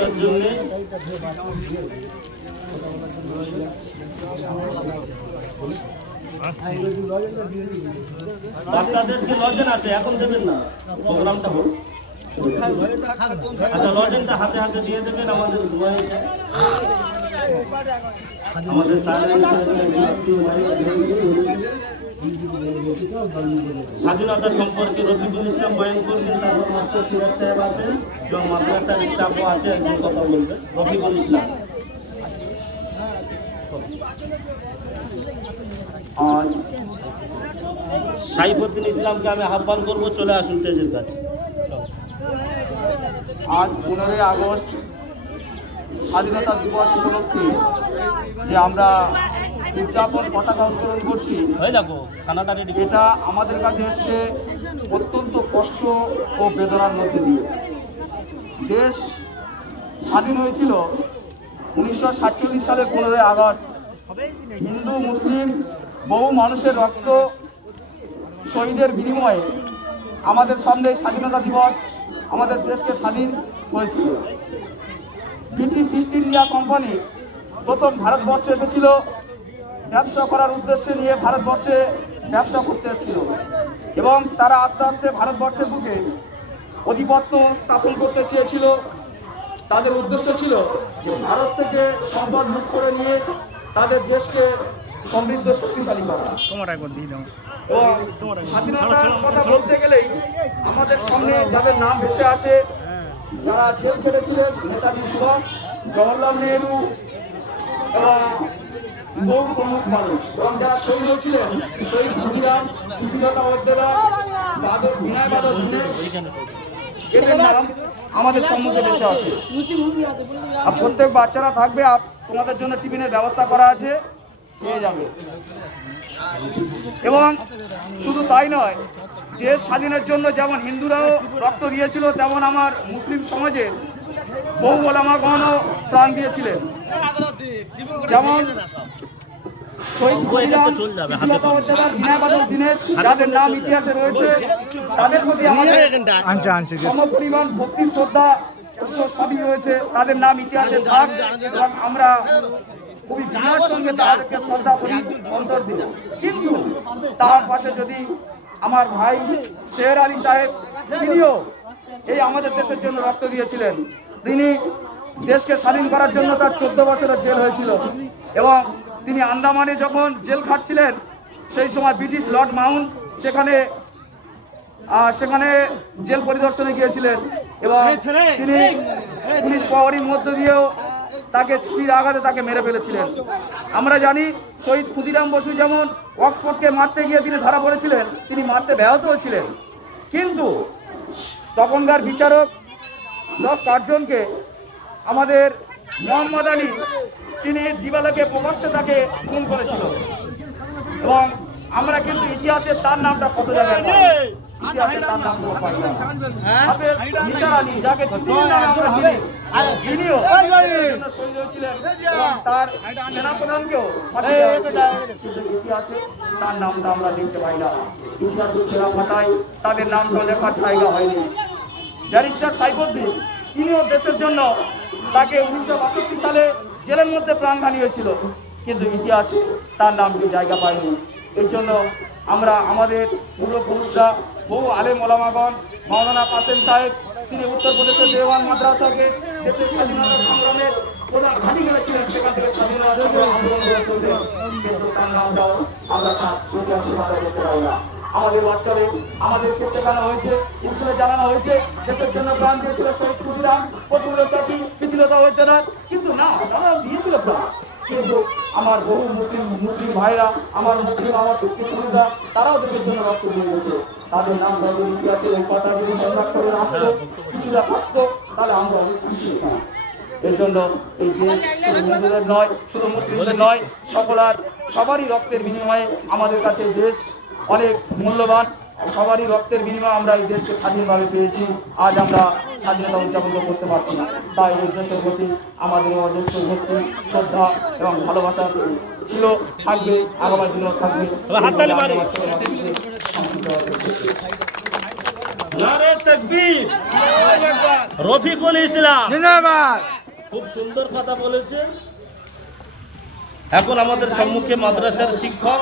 স্বাধীনতার জন্য বাচ্চাদেরকে লজেন আছে, এখন দেবেন না প্রোগ্রামটা হোক আচ্ছা লজেনটা হাতে হাতে দিয়ে দেবেন আমাদের। আমাদের স্বাধীনতা সম্পর্কে রফিকুল ইসলাম বয়ান করবেন সাহেব আছেন এবং মাদ্রাসার স্টাফও আছে একজন কথা বলবেন রফিকুল ইসলাম। আর সাইফুদ্দিন ইসলামকে আমি আহ্বান করব, চলে আসুন তেজের কাছে। আজ পনেরোই আগস্ট স্বাধীনতা দিবস উপলক্ষে যে আমরা উদযাপন পতাকা উত্তোলন করছি হয়ে যাব। খানাটা রেডি এটা আমাদের কাছে এসছে অত্যন্ত কষ্ট ও বেদনার মধ্যে দিয়ে। দেশ স্বাধীন হয়েছিল উনিশশো সাতচল্লিশ সালের পনেরোই আগস্ট। হিন্দু মুসলিম বহু মানুষের রক্ত শহীদের বিনিময়ে আমাদের সামনে স্বাধীনতা দিবস আমাদের দেশকে স্বাধীন হয়েছিল ব্রিটিশ ইস্ট ইন্ডিয়া কোম্পানি প্রথম ভারতবর্ষে এসেছিল। ব্যবসা করার উদ্দেশ্যে নিয়ে ভারতবর্ষে ব্যবসা করতে এসেছিল। এবং তারা আস্তে আস্তে ভারতবর্ষের বুকে আধিপত্য স্থাপন করতে চেয়েছিল। তাদের উদ্দেশ্য ছিল যে ভারত থেকে সম্পদ লুট করে নিয়ে তাদের দেশকে সমৃদ্ধ শক্তিশালী করা। এবং স্বাধীনতার কথা বলতে গেলেই আমাদের সামনে যাদের নাম ভেসে আসে যারা জেল খেটেছিলেন নেতাজি সুভাষ জওয়াহরলাল নেহরু এবং বহু প্রমুখ মানুষ। এবং যারা শহীদ হয়েছিলেন, শহীদ ক্ষুদিরাম ক্ষুদিলতা ওদ্দেদার বাদল বিনয় দীনেশ, এদের নাম আমাদের সম্মুখে ভেসে আসে। আর প্রত্যেক বাচ্চারা থাকবে তোমাদের জন্য টিফিনের ব্যবস্থা করা আছে। পেয়ে যাবে। এবং শুধু তাই নয় দেশ স্বাধীনের জন্য যেমন হিন্দুরাও রক্ত দিয়েছিল তেমন আমার মুসলিম সমাজের বহু ওলামাগণও প্রাণ দিয়েছিলেন। যেমন যাদের নাম ইতিহাসে রয়েছে তাদের প্রতি আমাদের সমপরিমাণ ভক্তি শ্রদ্ধা সবই রয়েছে তাদের নাম ইতিহাসে থাক এবং আমরা খুবই বিনয়ের সঙ্গে তাদেরকে শ্রদ্ধা করি অন্তর দিই। কিন্তু তার পাশে যদি আমার ভাই শের আলী সাহেব তিনিও এই আমাদের দেশের জন্য রক্ত দিয়েছিলেন। তিনি দেশকে স্বাধীন করার জন্য তার চোদ্দ বছরের জেল হয়েছিল এবং তিনি আন্দামানে যখন জেল খাটছিলেন সেই সময় ব্রিটিশ লর্ড মাউন্ট সেখানে সেখানে জেল পরিদর্শনে গিয়েছিলেন এবং তিনি পুলিশ পাওয়ারির মধ্য দিয়েও তাকে ছুরির আঘাতে তাকে মেরে ফেলেছিলেন। আমরা জানি শহীদ ক্ষুদিরাম বসু যেমন অক্সফোর্ডকে মারতে গিয়ে তিনি ধরা পড়েছিলেন তিনি মারতে ব্যাহত ছিলেন কিন্তু তখনকার বিচারক লক পাঁচজনকে আমাদের মোহাম্মদ আলী তিনি দিবালাকে প্রকাশ্যে তাকে খুন করেছিল। এবং আমরা কিন্তু ইতিহাসে তার নামটা কত জায়গায় তার। হাফেজ নিসার আলী যাকে নামে আমরা চিনি তিনিও শহীদ হয়েছিলেন তার সেনাপ্রধানকেও ইতিহাসে তার নামটা আমরা দেখতে পাই না। ইতিহাস সেরা পাতায় তাদের নামটা লেখার জায়গা হয়নি। ব্যারিস্টার সাইফুদ্দিন তিনিও দেশের জন্য তাকে উনিশশো বাষট্টি সালে জেলের মধ্যে প্রাণঘানি হয়েছিল কিন্তু ইতিহাসে তার নামটি জায়গা পায়নি। এই জন্য আমরা আমাদের পূর্বপুরুষরা বহু আলেম ওলামাগণ মৌলানা কাসেম সাহেব তিনি উত্তরপ্রদেশের দেওয়ান মাদ্রাসাকে দেশের স্বাধীনতা সংগ্রামের প্রধান ঘাঁটি করেছিলেন সেখান থেকে স্বাধীনতা সংগ্রাম আন্দোলন চলতেন কিন্তু তার নামটাও আমরা ইতিহাসের দেখতে পাই না। আমাদের বাচ্চাদের আমাদেরকে শেখানো হয়েছে স্কুলে জানানো হয়েছে, দেশের জন্য প্রাণ দিয়েছিল শহীদ কিন্তু না তারাও দিয়েছিল প্রাণ। কিন্তু আমার বহু মুসলিম মুসলিম ভাইরা আমার মুসলিম, আমার পিতৃপুরুষরা তারাও দেশের জন্য রক্ত দিয়ে গেছে তাদের নাম ধর্ম ইতিহাসে এই কথা যদি কিছুটা থাকতো। তাহলে আমরা অনেক খুশি হতাম এর জন্য এই যে হিন্দুদের নয় শুধু মুসলিমদের নয় সকলার সবারই রক্তের বিনিময়ে আমাদের কাছে দেশ অনেক মূল্যবান সবারই রক্তের বিনিময়ে আমরা এই দেশকে স্বাধীনভাবে পেয়েছি। আজ আমরা স্বাধীনতা উদযাপন করতে পারছি না। তাই এই দেশের প্রতি আমাদের অজস্র ভক্তি শ্রদ্ধা এবং ভালোবাসা ছিল থাকবে আগামী দিনেও থাকবে। নারে তাকবীর। রফিকুল ইসলাম। জিন্দাবাদ। খুব সুন্দর কথা বলেছে। এখন আমাদের সম্মুখে মাদ্রাসার শিক্ষক।